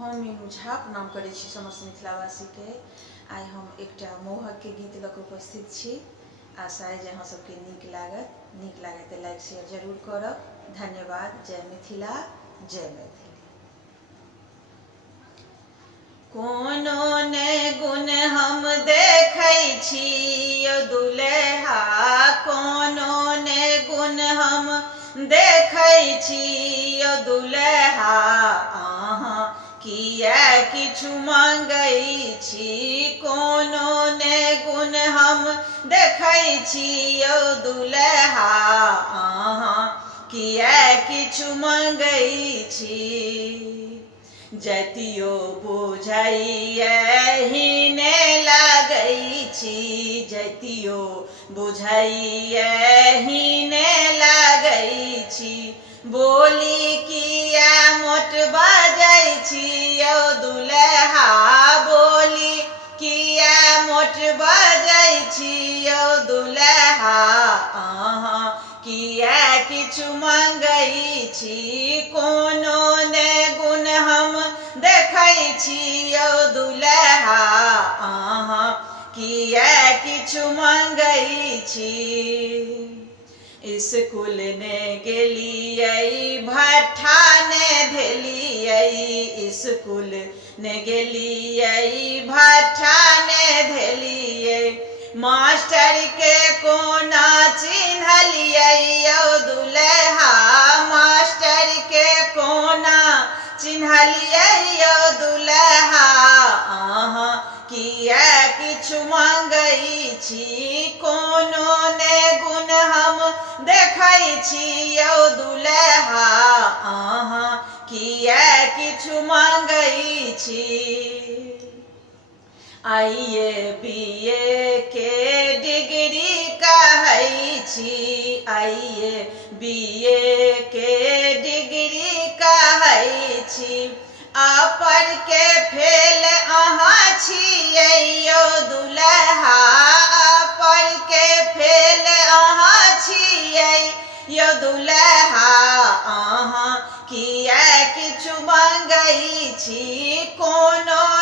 हम मीनू झा प्रणाम करै छी समस्त मिथिलावासी के। आइ हम एकटा मोहक के गीत लऽ कऽ उपस्थित छी। आशा है जे अहाँ सबके नीक लागत तऽ लाइक शेयर जरूर करब। धन्यवाद। जय मिथिला, जय मैथिली। कोनो ने गुण हम देखै छी यौ दुल्हा, कोनो ने गुण हम देखै छी यौ दुल्हा। अहाँ किया किछु मंगै छी, कोनो ने गुण हम देखै छी यौ दुल्हा। अहाँ किया किछु मंगै छी, जतियो बुझैया हीने लागै छी, जतियो बुझैया हीने लागै छी। बोली किया मोट बाजै छी यौ दुल्हा, बोली किया मोट बाजै छी यौ दुल्हा। अहाँ किया किछु मंगै छी, कोनो ने गुण हम देखै छी यौ दुल्हा। अहाँ किया किछु मंगै छी, स्कूल ने गेलियै भट्ठा ने धेलियै, स्कूल ने गेलियै भट्ठा ने धेलियै। मास्टर के कोना चिन्हलियै यौ दुल्हा, मास्टर के कोना चिन्हलियै यौ दुल्हा। अहाँ किया किछु मंगै छी, कोनो ने गुण हम देखै छी यौ दुल्हा। अहाँ किया किछु मंगै छी, IABA के डिग्री कहै छी, IABA के डिग्री कहै छी। अपर के फेल अहाँ छियै यौ दुल्हा, अपर के फेल अहाँ छियै यौ दुल्हा। अहाँ किया किछु मंगै छी, कोनो